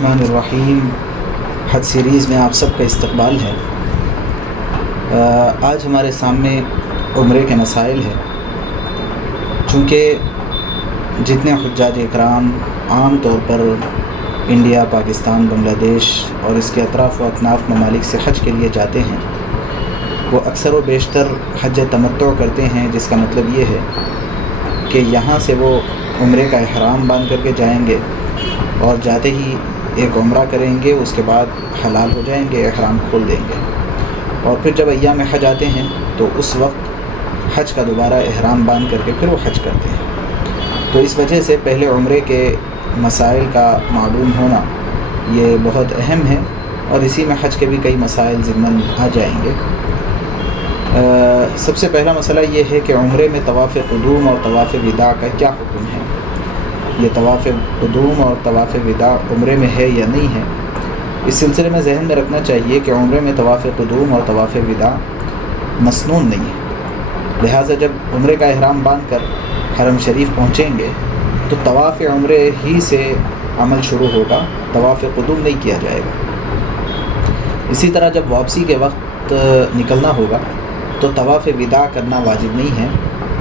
الرحمن الرحیم حج سیریز میں آپ سب کا استقبال ہے۔ آج ہمارے سامنے عمرے کے مسائل ہیں۔ چونکہ جتنے حجاج اکرام عام طور پر انڈیا، پاکستان، بنگلہ دیش اور اس کے اطراف و اکناف ممالک سے حج کے لیے جاتے ہیں، وہ اکثر و بیشتر حج تمتع کرتے ہیں، جس کا مطلب یہ ہے کہ یہاں سے وہ عمرے کا احرام باندھ کر کے جائیں گے اور جاتے ہی ایک عمرہ کریں گے، اس کے بعد حلال ہو جائیں گے، احرام کھول دیں گے، اور پھر جب ایام حج آتے ہیں تو اس وقت حج کا دوبارہ احرام باندھ کر کے پھر وہ حج کرتے ہیں۔ تو اس وجہ سے پہلے عمرے کے مسائل کا معلوم ہونا یہ بہت اہم ہے، اور اسی میں حج کے بھی کئی مسائل ضمن آ جائیں گے۔ سب سے پہلا مسئلہ یہ ہے کہ عمرے میں طواف قدوم اور طواف وداع کا کیا حکم ہے۔ یہ طواف قدوم اور طواف وداع عمرے میں ہے یا نہیں ہے؟ اس سلسلے میں ذہن میں رکھنا چاہیے کہ عمرے میں طواف قدوم اور طواف وداع مسنون نہیں ہے، لہٰذا جب عمرے کا احرام باندھ کر حرم شریف پہنچیں گے تو طواف عمرے ہی سے عمل شروع ہوگا، طواف قدوم نہیں کیا جائے گا۔ اسی طرح جب واپسی کے وقت نکلنا ہوگا تو طواف وداع کرنا واجب نہیں ہے،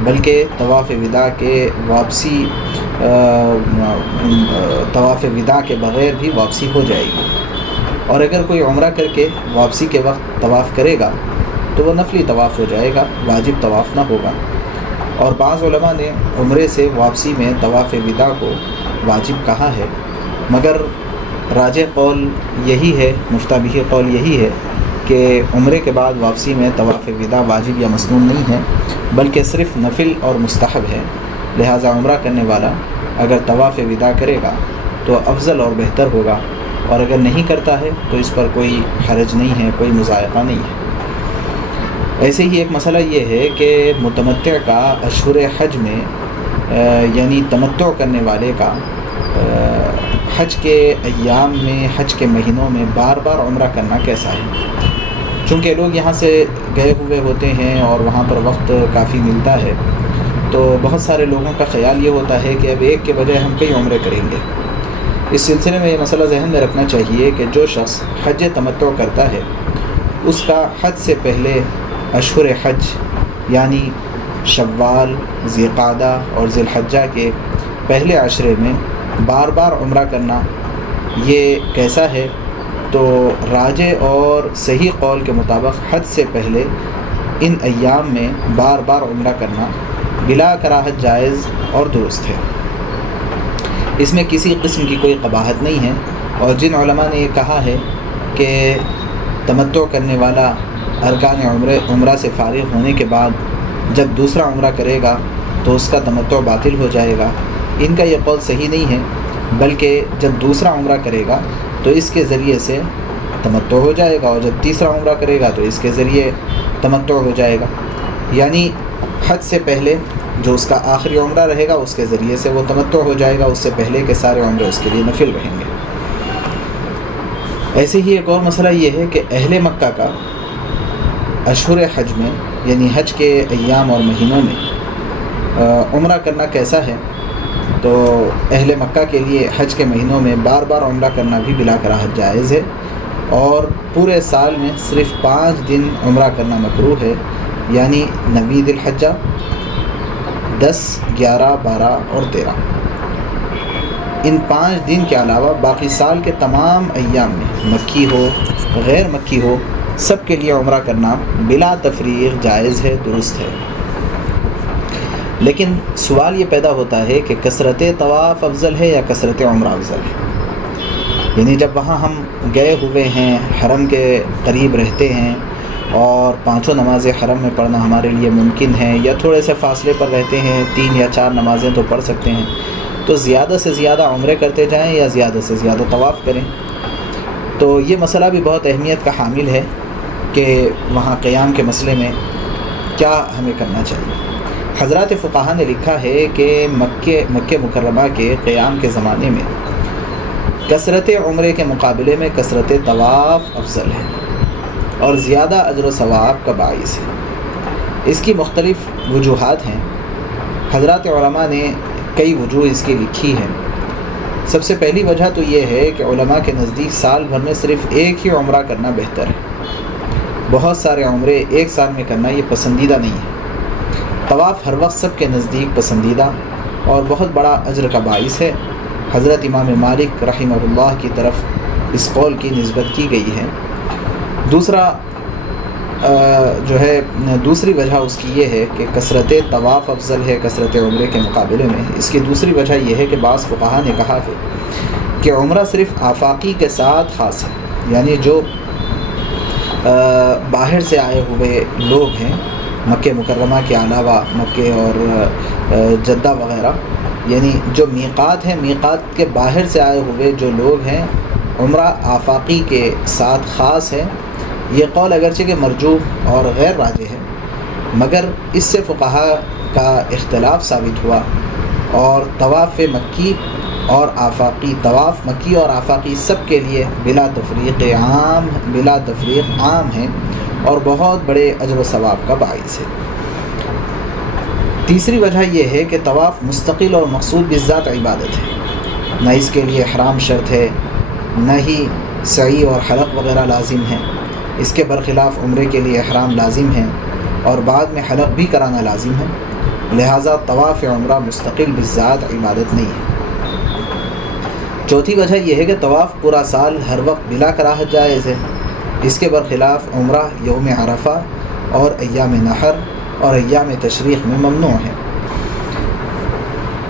بلکہ طواف وداع کے بغیر بھی واپسی ہو جائے گی، اور اگر کوئی عمرہ کر کے واپسی کے وقت طواف کرے گا تو وہ نفلی طواف ہو جائے گا، واجب طواف نہ ہوگا۔ اور بعض علماء نے عمرے سے واپسی میں طواف وداع کو واجب کہا ہے، مگر راجح قول یہی ہے، مفتابی قول یہی ہے کہ عمرے کے بعد واپسی میں طواف وداع واجب یا مسنون نہیں ہے، بلکہ صرف نفل اور مستحب ہے، لہٰذا عمرہ کرنے والا اگر طواف وداع کرے گا تو افضل اور بہتر ہوگا، اور اگر نہیں کرتا ہے تو اس پر کوئی حرج نہیں ہے، کوئی مضائقہ نہیں ہے۔ ایسے ہی ایک مسئلہ یہ ہے کہ متمتع کا اشہر حج میں یعنی تمتع کرنے والے کا حج کے ایام میں، حج کے مہینوں میں بار بار عمرہ کرنا کیسا ہے۔ چونکہ لوگ یہاں سے گئے ہوئے ہوتے ہیں اور وہاں پر وقت کافی ملتا ہے، تو بہت سارے لوگوں کا خیال یہ ہوتا ہے کہ اب ایک کے بجائے ہم کئی عمرے کریں گے۔ اس سلسلے میں یہ مسئلہ ذہن میں رکھنا چاہیے کہ جو شخص حج تمتع کرتا ہے اس کا حج سے پہلے اشہر حج یعنی شوال، ذی قعدہ اور ذی الحجہ کے پہلے عشرے میں بار بار عمرہ کرنا یہ کیسا ہے؟ تو راجح اور صحیح قول کے مطابق حج سے پہلے ان ایام میں بار بار عمرہ کرنا بلا کراہت جائز اور درست ہے، اس میں کسی قسم کی کوئی قباحت نہیں ہے۔ اور جن علماء نے یہ کہا ہے کہ تمتع کرنے والا ارکان عمرہ سے فارغ ہونے کے بعد جب دوسرا عمرہ کرے گا تو اس کا تمتع باطل ہو جائے گا، ان کا یہ قول صحیح نہیں ہے، بلکہ جب دوسرا عمرہ کرے گا تو اس کے ذریعے سے تمتع ہو جائے گا، اور جب تیسرا عمرہ کرے گا تو اس کے ذریعے تمتع ہو جائے گا، یعنی حج سے پہلے جو اس کا آخری عمرہ رہے گا اس کے ذریعے سے وہ تمتع ہو جائے گا، اس سے پہلے کے سارے عمرے اس کے لیے نفل رہیں گے۔ ایسے ہی ایک اور مسئلہ یہ ہے کہ اہل مکہ کا اشہر حج میں یعنی حج کے ایام اور مہینوں میں عمرہ کرنا کیسا ہے۔ تو اہل مکہ کے لیے حج کے مہینوں میں بار بار عمرہ کرنا بھی بلا کراہت جائز ہے، اور پورے سال میں صرف 5 دن عمرہ کرنا مکروہ ہے، یعنی 9 ذی الحجہ، 10، 11، 12 اور 13۔ ان 5 دن کے علاوہ باقی سال کے تمام ایام میں مکی ہو غیر مکی ہو سب کے لیے عمرہ کرنا بلا تفریق جائز ہے، درست ہے۔ لیکن سوال یہ پیدا ہوتا ہے کہ کثرت طواف افضل ہے یا کثرت عمرہ افضل ہے، یعنی جب وہاں ہم گئے ہوئے ہیں، حرم کے قریب رہتے ہیں اور 5 نمازیں حرم میں پڑھنا ہمارے لیے ممکن ہے، یا تھوڑے سے فاصلے پر رہتے ہیں 3 یا 4 نمازیں تو پڑھ سکتے ہیں، تو زیادہ سے زیادہ عمرے کرتے جائیں یا زیادہ سے زیادہ طواف کریں۔ تو یہ مسئلہ بھی بہت اہمیت کا حامل ہے کہ وہاں قیام کے مسئلے میں کیا ہمیں کرنا چاہیے۔ حضرات فقہا نے لکھا ہے کہ مکہ مکرمہ کے قیام کے زمانے میں کثرت عمرے کے مقابلے میں کثرت طواف افضل ہے اور زیادہ اجر و ثواب کا باعث ہے۔ اس کی مختلف وجوہات ہیں، حضرات علماء نے کئی وجوہ اس کی لکھی ہیں۔ سب سے پہلی وجہ تو یہ ہے کہ علماء کے نزدیک سال بھر میں صرف ایک ہی عمرہ کرنا بہتر ہے۔ بہت سارے عمرے ایک سال میں کرنا یہ پسندیدہ نہیں ہے۔ طواف ہر وقت سب کے نزدیک پسندیدہ اور بہت بڑا اجر کا باعث ہے۔ حضرت امام مالک رحمہ اللہ کی طرف اس قول کی نسبت کی گئی ہے۔ دوسری وجہ اس کی یہ ہے کہ کثرت طواف افضل ہے کثرت عمرے کے مقابلے میں۔ اس کی دوسری وجہ یہ ہے کہ بعض فقہا نے کہا ہے کہ عمرہ صرف آفاقی کے ساتھ خاص ہے، یعنی جو باہر سے آئے ہوئے لوگ ہیں، مکہ مکرمہ کے علاوہ مکہ اور جدہ وغیرہ، یعنی جو میقات ہیں، میقات کے باہر سے آئے ہوئے جو لوگ ہیں، عمرہ آفاقی کے ساتھ خاص ہے۔ یہ قول اگرچہ کہ مرجوح اور غیر راجح ہے، مگر اس سے فقہا کا اختلاف ثابت ہوا، اور طواف مکی اور آفاقی سب کے لیے بلا تفریق عام ہے اور بہت بڑے اجر و ثواب کا باعث ہے۔ تیسری وجہ یہ ہے کہ طواف مستقل اور مقصود بذات عبادت ہے، نہ اس کے لیے احرام شرط ہے، نہ ہی سعی اور حلق وغیرہ لازم ہے۔ اس کے برخلاف عمرے کے لیے احرام لازم ہے اور بعد میں حلق بھی کرانا لازم ہے، لہٰذا طواف عمرہ مستقل بذات عبادت نہیں ہے۔ چوتھی وجہ یہ ہے کہ طواف پورا سال ہر وقت بلا کراہت جائز ہے، اس کے برخلاف عمرہ یوم عرفہ اور ایام نحر اور ایام تشریق میں ممنوع ہے۔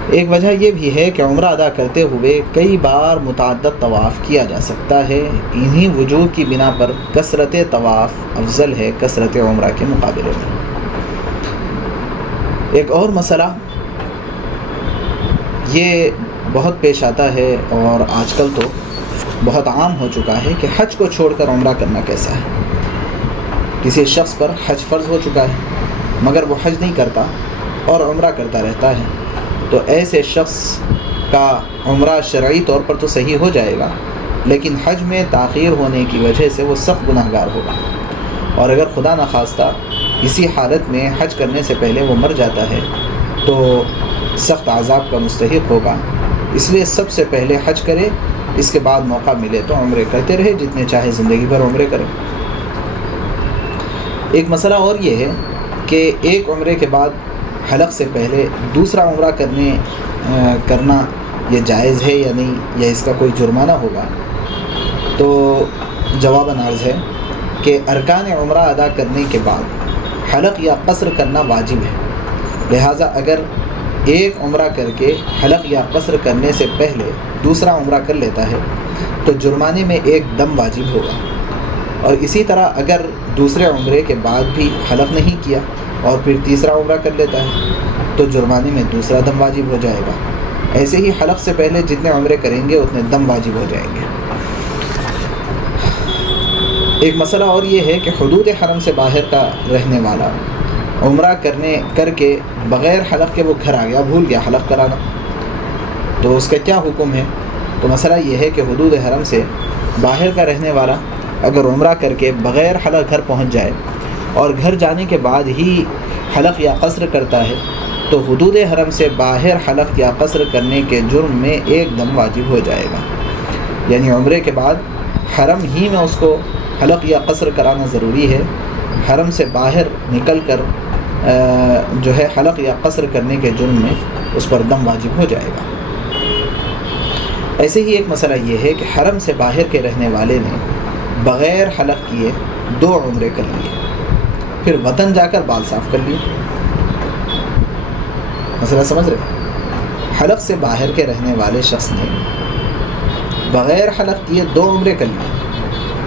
ایک وجہ یہ بھی ہے کہ عمرہ ادا کرتے ہوئے کئی بار متعدد طواف کیا جا سکتا ہے، انہی وجوہ کی بنا پر کثرت طواف افضل ہے کثرت عمرہ کے مقابلے میں۔ ایک اور مسئلہ یہ بہت پیش آتا ہے اور آج کل تو بہت عام ہو چکا ہے کہ حج کو چھوڑ کر عمرہ کرنا کیسا ہے۔ کسی شخص پر حج فرض ہو چکا ہے مگر وہ حج نہیں کرتا اور عمرہ کرتا رہتا ہے، تو ایسے شخص کا عمرہ شرعی طور پر تو صحیح ہو جائے گا، لیکن حج میں تاخیر ہونے کی وجہ سے وہ سخت گناہ گار ہوگا، اور اگر خدا نخواستہ اسی حالت میں حج کرنے سے پہلے وہ مر جاتا ہے تو سخت عذاب کا مستحق ہوگا۔ اس لیے سب سے پہلے حج کرے، اس کے بعد موقع ملے تو عمرے کرتے رہے، جتنے چاہے زندگی بھر عمرے کرے۔ ایک مسئلہ اور یہ ہے کہ ایک عمرے کے بعد حلق سے پہلے دوسرا عمرہ کرنا یہ جائز ہے یا نہیں، یا اس کا کوئی جرمانہ ہوگا؟ تو جواباً عرض ہے کہ ارکان عمرہ ادا کرنے کے بعد حلق یا قصر کرنا واجب ہے، لہٰذا اگر ایک عمرہ کر کے حلق یا قصر کرنے سے پہلے دوسرا عمرہ کر لیتا ہے تو جرمانے میں ایک دم واجب ہوگا، اور اسی طرح اگر دوسرے عمرے کے بعد بھی حلق نہیں کیا اور پھر تیسرا عمرہ کر لیتا ہے تو جرمانے میں دوسرا دم واجب ہو جائے گا۔ ایسے ہی حلق سے پہلے جتنے عمرے کریں گے اتنے دم واجب ہو جائیں گے۔ ایک مسئلہ اور یہ ہے کہ حدود حرم سے باہر کا رہنے والا عمرہ کر کے بغیر حلق کے وہ گھر آ گیا، بھول گیا حلق کرانا، تو اس کا کیا حکم ہے؟ تو مسئلہ یہ ہے کہ حدود حرم سے باہر کا رہنے والا اگر عمرہ کر کے بغیر حلق گھر پہنچ جائے اور گھر جانے کے بعد ہی حلق یا قصر کرتا ہے تو حدود حرم سے باہر حلق یا قصر کرنے کے جرم میں ایک دم واجب ہو جائے گا، یعنی عمرے کے بعد حرم ہی میں اس کو حلق یا قصر کرانا ضروری ہے، حرم سے باہر نکل کر حلق یا قصر کرنے کے جرم میں اس پر دم واجب ہو جائے گا۔ ایسے ہی ایک مسئلہ یہ ہے کہ حرم سے باہر کے رہنے والے نے بغیر حلق کیے 2 عمرے کر لیے، پھر وطن جا کر بال صاف کر لیے۔ مسئلہ سمجھ رہے؟ حلق سے باہر کے رہنے والے شخص نے بغیر حلق کیے 2 عمرے کر لیے،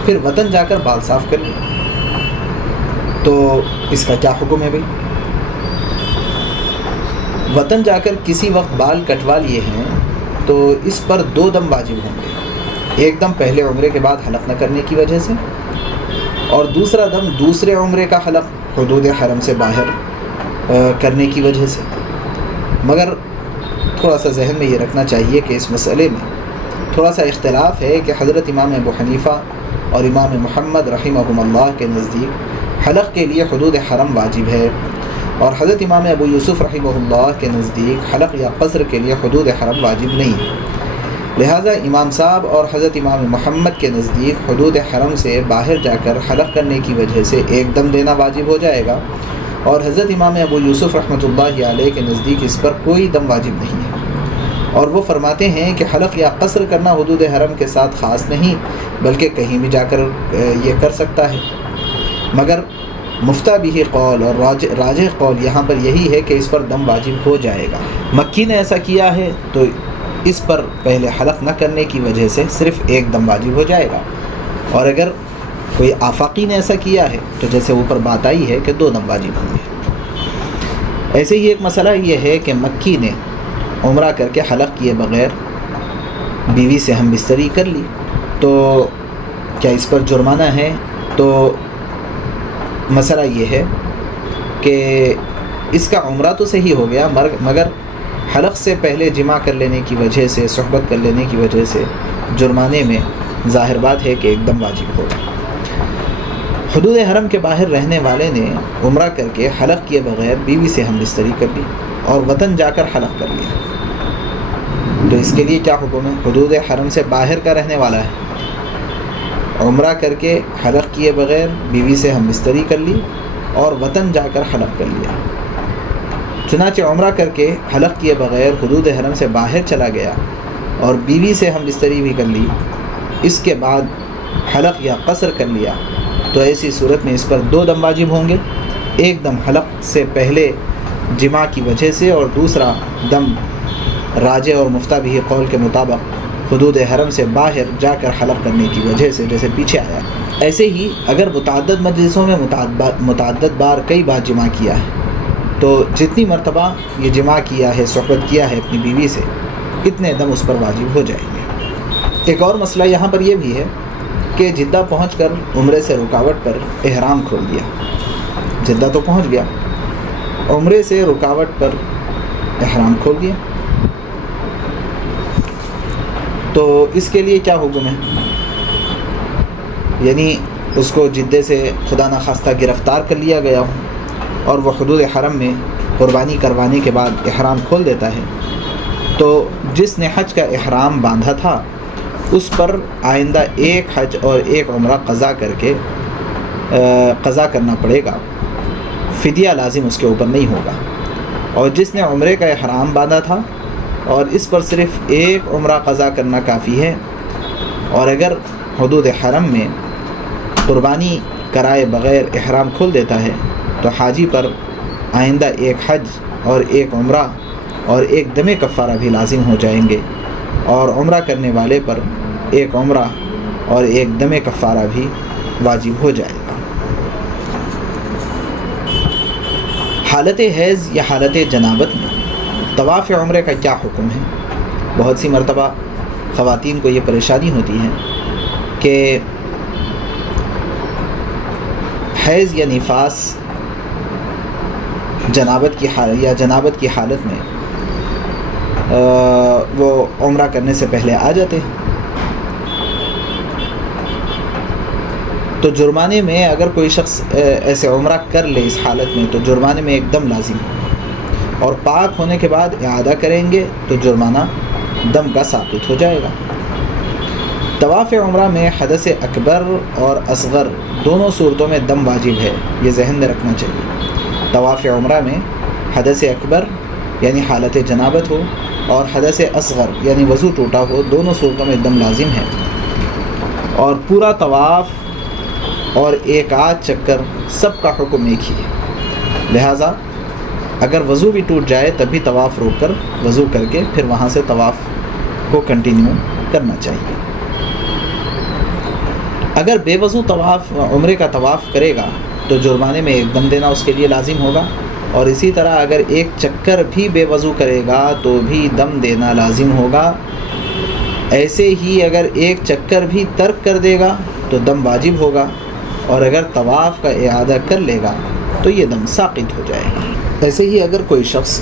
پھر وطن جا کر بال صاف کر لیے، تو اس کا کیا حکم ہے بھائی؟ وطن جا کر کسی وقت بال کٹوا لیے ہیں تو اس پر 2 دم واجب ہوں گے، ایک دم پہلے عمرے کے بعد حلق نہ کرنے کی وجہ سے، اور دوسرا دم دوسرے عمرے کا حلق حدود حرم سے باہر کرنے کی وجہ سے۔ مگر تھوڑا سا ذہن میں یہ رکھنا چاہیے کہ اس مسئلے میں تھوڑا سا اختلاف ہے کہ حضرت امام ابو حنیفہ اور امام محمد رحمہم اللہ کے نزدیک حلق کے لیے حدود حرم واجب ہے، اور حضرت امام ابو یوسف رحمہ اللہ کے نزدیک حلق یا قصر کے لیے حدود حرم واجب نہیں ہے۔ لہٰذا امام صاحب اور حضرت امام محمد کے نزدیک حدود حرم سے باہر جا کر حلق کرنے کی وجہ سے ایک دم دینا واجب ہو جائے گا، اور حضرت امام ابو یوسف رحمۃ اللہ علیہ کے نزدیک اس پر کوئی دم واجب نہیں ہے، اور وہ فرماتے ہیں کہ حلق یا قصر کرنا حدود حرم کے ساتھ خاص نہیں، بلکہ کہیں بھی جا کر یہ کر سکتا ہے، مگر مفتہ بھی قول اور راجح قول یہاں پر یہی ہے کہ اس پر دم واجب ہو جائے گا۔ مکی نے ایسا کیا ہے تو اس پر پہلے حلق نہ کرنے کی وجہ سے صرف ایک دم واجب ہو جائے گا، اور اگر کوئی آفاقی نے ایسا کیا ہے تو جیسے اوپر بات آئی ہے کہ 2 دم واجب ہوں گے۔ ایسے ہی ایک مسئلہ یہ ہے کہ مکی نے عمرہ کر کے حلق کیے بغیر بیوی سے ہم بستری کر لی، تو کیا اس پر جرمانہ ہے؟ تو مسئلہ یہ ہے کہ اس کا عمرہ تو صحیح ہو گیا، مگر حلق سے پہلے جماع کر لینے کی وجہ سے، صحبت کر لینے کی وجہ سے جرمانے میں ظاہر بات ہے کہ ایک دم واجب ہوگا۔ حدود حرم کے باہر رہنے والے نے عمرہ کر کے حلق کیے بغیر بیوی سے ہم بستری کر لی اور وطن جا کر حلق کر لیا، تو اس کے لیے کیا حکم ہے؟ حدود حرم سے باہر کا رہنے والا ہے، عمرہ کر کے حلق کیے بغیر بیوی سے ہم بستری کر لی اور وطن جا کر حلق کر لیا۔ چنانچہ عمرہ کر کے حلق کیے بغیر حدود حرم سے باہر چلا گیا اور بیوی سے ہم بستری بھی کر لی، اس کے بعد حلق یا قصر کر لیا، تو ایسی صورت میں اس پر 2 دم واجب ہوں گے، ایک دم حلق سے پہلے جماع کی وجہ سے، اور دوسرا دم راجح اور مفتہ بھی قول کے مطابق حدود حرم سے باہر جا کر حلق کرنے کی وجہ سے، جیسے پیچھے آیا۔ ایسے ہی اگر متعدد مجلسوں میں متعدد بار کئی بار جماع کیا ہے، تو جتنی مرتبہ یہ جماع کیا ہے، صحبت کیا ہے اپنی بیوی سے، اتنے دم اس پر واجب ہو جائیں گے۔ ایک اور مسئلہ یہاں پر یہ بھی ہے کہ جدہ پہنچ کر عمرے سے رکاوٹ پر احرام کھول دیا، جدہ تو پہنچ گیا، عمرے سے رکاوٹ پر احرام کھول دیا، تو اس کے لیے کیا حکم ہے؟ یعنی اس کو جدے سے خدا نخواستہ گرفتار کر لیا گیا ہو اور وہ حدود حرم میں قربانی کروانے کے بعد احرام کھول دیتا ہے، تو جس نے حج کا احرام باندھا تھا اس پر آئندہ 1 حج اور 1 عمرہ قضا کرنا پڑے گا، فدیہ لازم اس کے اوپر نہیں ہوگا۔ اور جس نے عمرے کا احرام باندھا تھا اور اس پر صرف 1 عمرہ قضا کرنا کافی ہے، اور اگر حدود حرم میں قربانی کرائے بغیر احرام کھول دیتا ہے تو حاجی پر آئندہ 1 حج اور 1 عمرہ اور 1 دم کفارہ بھی لازم ہو جائیں گے، اور عمرہ کرنے والے پر 1 عمرہ اور 1 دم کفارہ بھی واجب ہو جائے گا۔ حالت حیض یا حالت جنابت میں طواف عمرے کا کیا حکم ہے؟ بہت سی مرتبہ خواتین کو یہ پریشانی ہوتی ہے کہ حیض یا نفاس جنابت کی حالت میں وہ عمرہ کرنے سے پہلے آ جاتے ہیں، تو جرمانے میں اگر کوئی شخص ایسے عمرہ کر لے اس حالت میں تو جرمانے میں ایک دم لازم ہے، اور پاک ہونے کے بعد اعادہ کریں گے تو جرمانہ دم کا ثابت ہو جائے گا۔ طواف عمرہ میں حدث اکبر اور اصغر دونوں صورتوں میں دم واجب ہے، یہ ذہن میں رکھنا چاہیے۔ طواف عمرہ میں حدث اکبر یعنی حالت جنابت ہو اور حدث اصغر یعنی وضو ٹوٹا ہو، دونوں صورتوں میں دم لازم ہے، اور پورا طواف اور 1 آدھ چکر سب کا حکم ایک ہی ہے، لہٰذا اگر وضو بھی ٹوٹ جائے تب بھی طواف روک کر وضو کر کے پھر وہاں سے طواف کو کنٹینیو کرنا چاہیے۔ اگر بے وضو عمرے کا طواف کرے گا تو جرمانے میں 1 دم دینا اس کے لیے لازم ہوگا، اور اسی طرح اگر 1 چکر بھی بے وضو کرے گا تو بھی دم دینا لازم ہوگا۔ ایسے ہی اگر 1 چکر بھی ترک کر دے گا تو دم واجب ہوگا، اور اگر طواف کا اعادہ کر لے گا تو یہ دم ساقط ہو جائے گا۔ ایسے ہی اگر کوئی شخص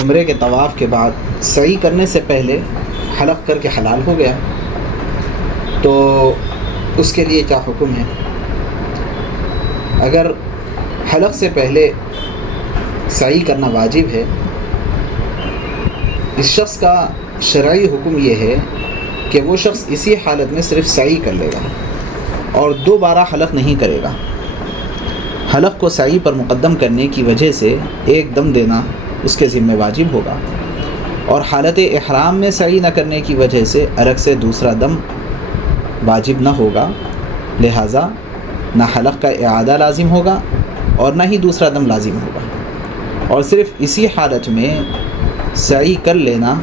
عمرے کے طواف کے بعد سعی کرنے سے پہلے حلق کر کے حلال ہو گیا تو اس کے لیے کیا حکم ہے؟ اگر حلق سے پہلے سعی کرنا واجب ہے، اس شخص کا شرعی حکم یہ ہے کہ وہ شخص اسی حالت میں صرف سعی کر لے گا اور دوبارہ حلق نہیں کرے گا۔ حلق کو سعی پر مقدم کرنے کی وجہ سے ایک دم دینا اس کے ذمہ واجب ہوگا، اور حالت احرام میں سعی نہ کرنے کی وجہ سے عرق سے دوسرا دم واجب نہ ہوگا، لہٰذا نہ حلق کا اعادہ لازم ہوگا اور نہ ہی دوسرا دم لازم ہوگا، اور صرف اسی حالت میں سعی کر لینا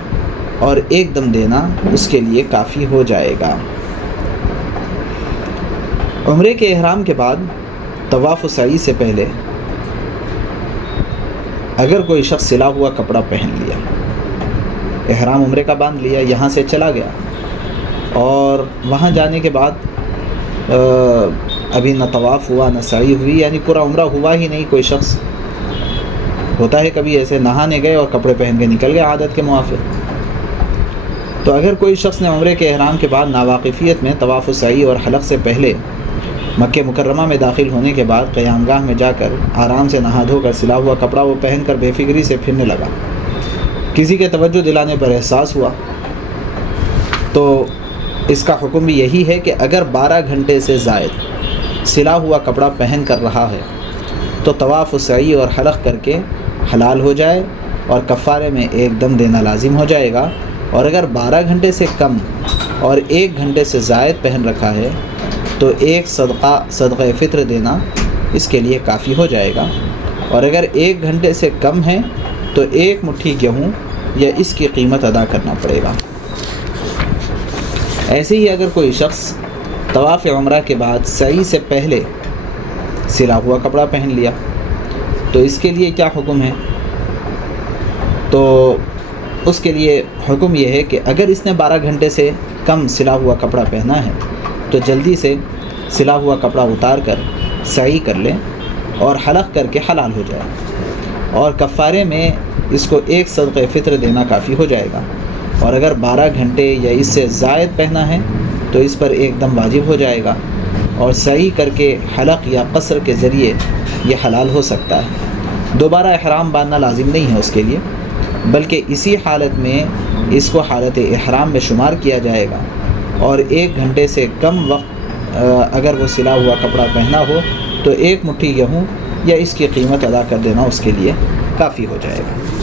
اور ایک دم دینا اس کے لیے کافی ہو جائے گا۔ عمرے کے احرام کے بعد طواف و سعی سے پہلے اگر کوئی شخص سلا ہوا کپڑا پہن لیا، احرام عمرے کا باندھ لیا، یہاں سے چلا گیا اور وہاں جانے کے بعد ابھی نہ طواف ہوا نہ سعی ہوئی، یعنی پورا عمرہ ہوا ہی نہیں، کوئی شخص ہوتا ہے کبھی ایسے نہانے گئے اور کپڑے پہن کے نکل گئے عادت کے موافق، تو اگر کوئی شخص نے عمرے کے احرام کے بعد ناواقفیت میں طواف و سعی اور حلق سے پہلے مکہ مکرمہ میں داخل ہونے کے بعد قیام گاہ میں جا کر آرام سے نہا دھو کر سلا ہوا کپڑا وہ پہن کر بے فکری سے پھرنے لگا، کسی کے توجہ دلانے پر احساس ہوا، تو اس کا حکم بھی یہی ہے کہ اگر 12 گھنٹے سے زائد سلا ہوا کپڑا پہن کر رہا ہے تو طواف و سعی اور حلق کر کے حلال ہو جائے اور کفارے میں ایک دم دینا لازم ہو جائے گا، اور اگر 12 گھنٹے سے کم اور 1 گھنٹے سے زائد پہن رکھا ہے تو ایک صدقہ فطر دینا اس کے لیے کافی ہو جائے گا، اور اگر 1 گھنٹے سے کم ہے تو 1 مٹھی گیہوں یا اس کی قیمت ادا کرنا پڑے گا۔ ایسے ہی اگر کوئی شخص طواف عمرہ کے بعد سعی سے پہلے سلا ہوا کپڑا پہن لیا تو اس کے لیے کیا حکم ہے؟ تو اس کے لیے حکم یہ ہے کہ اگر اس نے 12 گھنٹے سے کم سلا ہوا کپڑا پہنا ہے تو جلدی سے سلا ہوا کپڑا اتار کر سعی کر لے اور حلق کر کے حلال ہو جائے، اور کفارے میں اس کو 1 صدقہ فطر دینا کافی ہو جائے گا، اور اگر 12 گھنٹے یا اس سے زائد پہنا ہے تو اس پر ایک دم واجب ہو جائے گا، اور سعی کر کے حلق یا قصر کے ذریعے یہ حلال ہو سکتا ہے۔ دوبارہ احرام باندھنا لازم نہیں ہے اس کے لیے، بلکہ اسی حالت میں اس کو حالت احرام میں شمار کیا جائے گا، اور 1 گھنٹے سے کم وقت اگر وہ سلا ہوا کپڑا پہنا ہو تو 1 مٹھی گیہوں یا اس کی قیمت ادا کر دینا اس کے لیے کافی ہو جائے گا۔